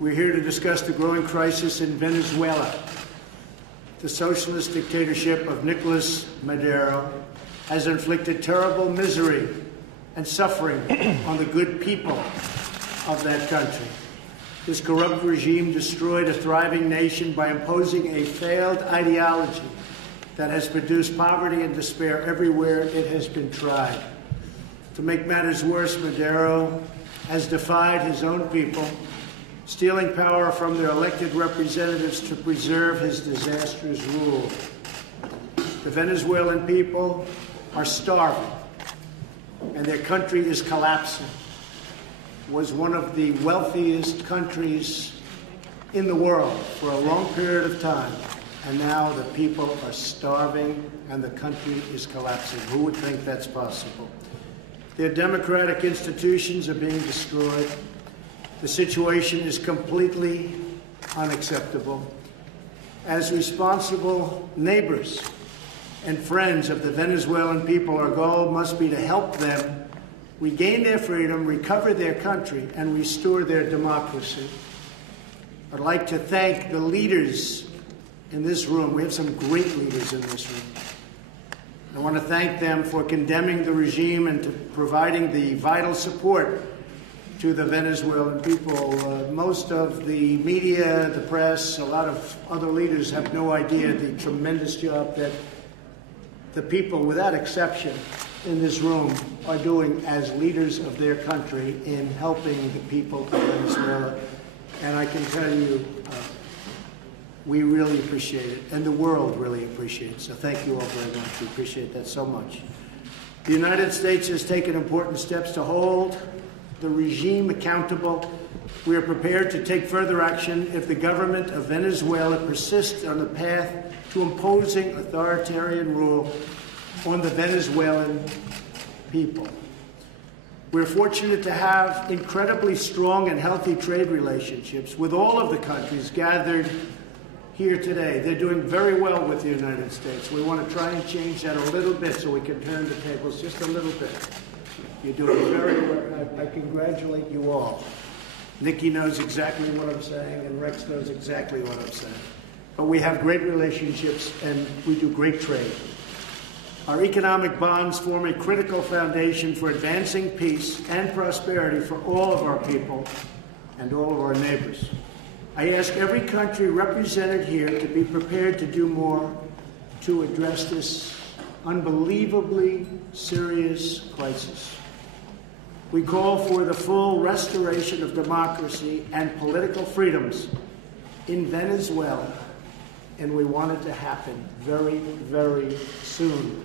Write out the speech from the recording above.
We're here to discuss the growing crisis in Venezuela. The socialist dictatorship of Nicolas Maduro has inflicted terrible misery and suffering on the good people of that country. This corrupt regime destroyed a thriving nation by imposing a failed ideology that has produced poverty and despair everywhere it has been tried. To make matters worse, Maduro has defied his own people, stealing power from their elected representatives to preserve his disastrous rule. The Venezuelan people are starving, and their country is collapsing. It was one of the wealthiest countries in the world for a long period of time, and now the people are starving and the country is collapsing. Who would think that's possible? Their democratic institutions are being destroyed. The situation is completely unacceptable. As responsible neighbors and friends of the Venezuelan people, our goal must be to help them regain their freedom, recover their country, and restore their democracy. I'd like to thank the leaders in this room. We have some great leaders in this room. I want to thank them for condemning the regime and to providing the vital support to the Venezuelan people. Most of the media, the press, a lot of other leaders have no idea the tremendous job that the people, without exception, in this room are doing as leaders of their country in helping the people of Venezuela. And I can tell you, we really appreciate it, and the world really appreciates it. So thank you all very much. We appreciate that so much. The United States has taken important steps to hold the regime accountable. We are prepared to take further action if the government of Venezuela persists on the path to imposing authoritarian rule on the Venezuelan people. We're fortunate to have incredibly strong and healthy trade relationships with all of the countries gathered here today. They're doing very well with the United States. We want to try and change that a little bit so we can turn the tables just a little bit. You're doing very well. I congratulate you all. Nikki knows exactly what I'm saying, and Rex knows exactly what I'm saying. But we have great relationships, and we do great trade. Our economic bonds form a critical foundation for advancing peace and prosperity for all of our people and all of our neighbors. I ask every country represented here to be prepared to do more to address this unbelievably serious crisis. We call for the full restoration of democracy and political freedoms in Venezuela, and we want it to happen very, very soon.